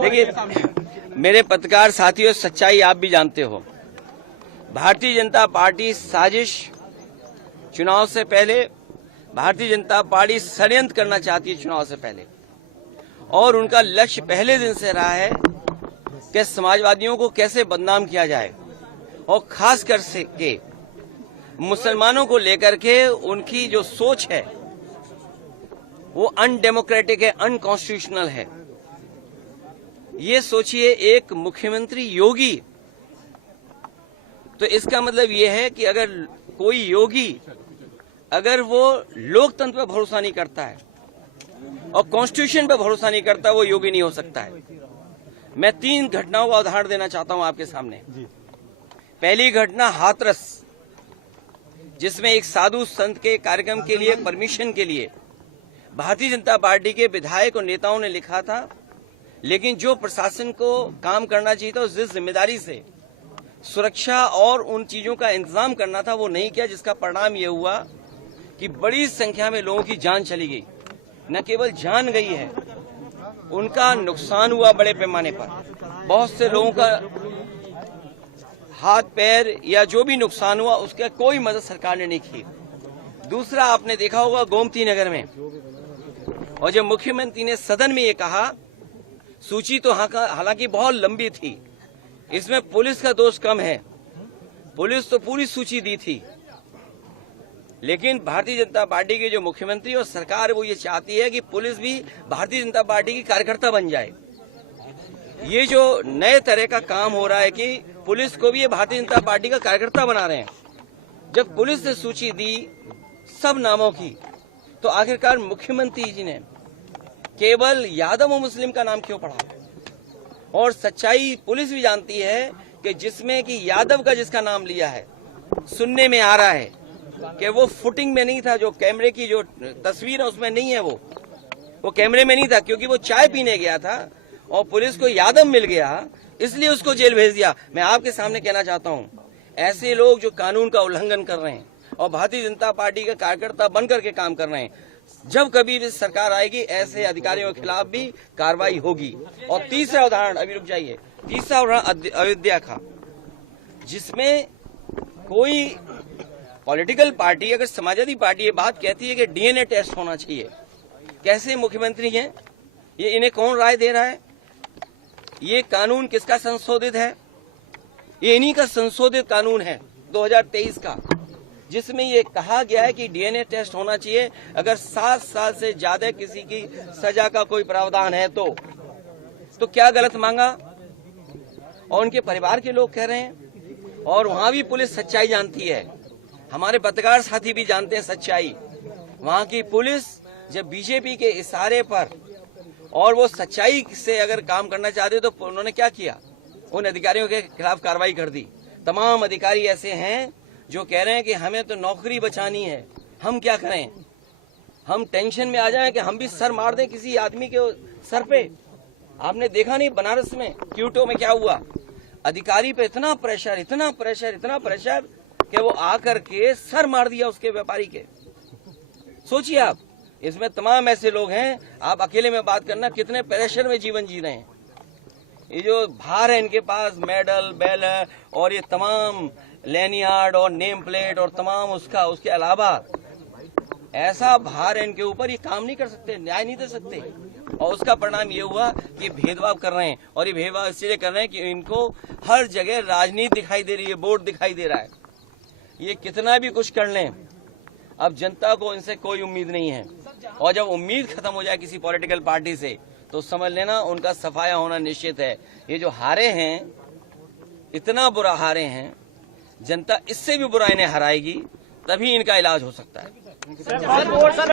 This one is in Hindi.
देखिए मेरे पत्रकार साथियों, सच्चाई आप भी जानते हो। भारतीय जनता पार्टी साजिश, चुनाव से पहले भारतीय जनता पार्टी षड्यंत्र करना चाहती है चुनाव से पहले, और उनका लक्ष्य पहले दिन से रहा है कि समाजवादियों को कैसे बदनाम किया जाए, और खास कर से के मुसलमानों को लेकर के उनकी जो सोच है वो अनडेमोक्रेटिक है, अनकॉन्स्टिट्यूशनल है। ये सोचिए एक मुख्यमंत्री योगी, तो इसका मतलब ये है कि अगर कोई योगी अगर वो लोकतंत्र पर भरोसा नहीं करता है और कॉन्स्टिट्यूशन पर भरोसा नहीं करता, वो योगी नहीं हो सकता है। मैं 3 घटनाओं का उदाहरण देना चाहता हूं आपके सामने। पहली घटना हाथरस, जिसमें एक साधु संत के कार्यक्रम के लिए परमिशन के लिए भारतीय जनता पार्टी के विधायक और नेताओं ने लिखा था, लेकिन जो प्रशासन को काम करना चाहिए था, जिस जिम्मेदारी से सुरक्षा और उन चीजों का इंतजाम करना था, वो नहीं किया, जिसका परिणाम ये हुआ कि बड़ी संख्या में लोगों की जान चली गई। न केवल जान गई है, उनका नुकसान हुआ बड़े पैमाने पर। बहुत से लोगों का हाथ पैर या जो भी नुकसान हुआ, उसका कोई मदद सरकार ने नहीं की। दूसरा, आपने देखा होगा गोमती नगर में, और जब मुख्यमंत्री ने सदन में ये कहा, सूची तो हालांकि बहुत लंबी थी, इसमें पुलिस का दोष कम है, पुलिस तो पूरी सूची दी थी, लेकिन भारतीय जनता पार्टी के जो मुख्यमंत्री और सरकार है वो ये चाहती है कि पुलिस भी भारतीय जनता पार्टी की कार्यकर्ता बन जाए। ये जो नए तरह का काम हो रहा है कि पुलिस को भी ये भारतीय जनता पार्टी का कार्यकर्ता बना रहे हैं। जब पुलिस ने सूची दी सब नामों की, तो आखिरकार मुख्यमंत्री जी ने केवल यादव और मुस्लिम का नाम क्यों पढ़ा? और सच्चाई पुलिस भी जानती है कि जिसमें कि यादव का जिसका नाम लिया है, सुनने में आ रहा है कि वो फुटिंग में नहीं था, जो कैमरे की जो तस्वीर है उसमें नहीं है, वो कैमरे में नहीं था, क्योंकि वो चाय पीने गया था और पुलिस को यादव मिल गया, इसलिए उसको जेल भेज दिया। मैं आपके सामने कहना चाहता हूं, ऐसे लोग जो कानून का उल्लंघन कर रहे हैं और भारतीय जनता पार्टी का कार्यकर्ता बनकर के काम कर रहे हैं, जब कभी भी सरकार आएगी ऐसे अधिकारियों के खिलाफ भी कार्रवाई होगी। और तीसरा उदाहरण, अभी रुक जाइए, तीसरा उदाहरण अयोध्या का, जिसमें कोई पॉलिटिकल पार्टी, अगर समाजवादी पार्टी ये बात कहती है कि डीएनए टेस्ट होना चाहिए, कैसे मुख्यमंत्री हैं ये, इन्हें कौन राय दे रहा है? ये कानून किसका संशोधित है? ये इन्हीं का संशोधित कानून है 2023 का, जिसमें ये कहा गया है कि डीएनए टेस्ट होना चाहिए अगर 7 साल से ज्यादा किसी की सजा का कोई प्रावधान है तो क्या गलत मांगा? और उनके परिवार के लोग कह रहे हैं, और वहां भी पुलिस सच्चाई जानती है, हमारे पत्रकार साथी भी जानते हैं सच्चाई। वहां की पुलिस जब बीजेपी के इशारे पर और वो सच्चाई से अगर काम करना चाहते तो उन्होंने क्या किया? उन अधिकारियों के खिलाफ कार्रवाई कर दी। तमाम अधिकारी ऐसे हैं जो कह रहे हैं कि हमें तो नौकरी बचानी है, हम क्या करें? हम टेंशन में आ जाएं कि हम भी सर मार दें किसी आदमी के सर पे। आपने देखा नहीं बनारस में क्यूटो में क्या हुआ? अधिकारी पे इतना प्रेशर, इतना प्रेशर, इतना प्रेशर कि वो आकर के सर मार दिया उसके व्यापारी के। सोचिए आप, इसमें तमाम ऐसे लोग हैं, आप अकेले में बात करना कितने प्रेशर में जीवन जी रहे हैं। ये जो भार है इनके पास, मेडल, बैनर और ये तमाम लैनियार्ड और नेम प्लेट और तमाम उसके अलावा ऐसा भार है इनके ऊपर, ये काम नहीं कर सकते, न्याय नहीं दे सकते। और उसका परिणाम ये हुआ कि भेदभाव कर रहे हैं, और ये भेदभाव इसलिए कर रहे हैं कि इनको हर जगह राजनीति दिखाई दे रही है, वोट दिखाई दे रहा है। ये कितना भी कुछ कर लें, अब जनता को इनसे कोई उम्मीद नहीं है, और जब उम्मीद खत्म हो जाए किसी पॉलिटिकल पार्टी से तो समझ लेना उनका सफाया होना निश्चित है। ये जो हारे हैं, इतना बुरा हारे हैं, जनता इससे भी बुरा इन्हें हराएगी, तभी इनका इलाज हो सकता है।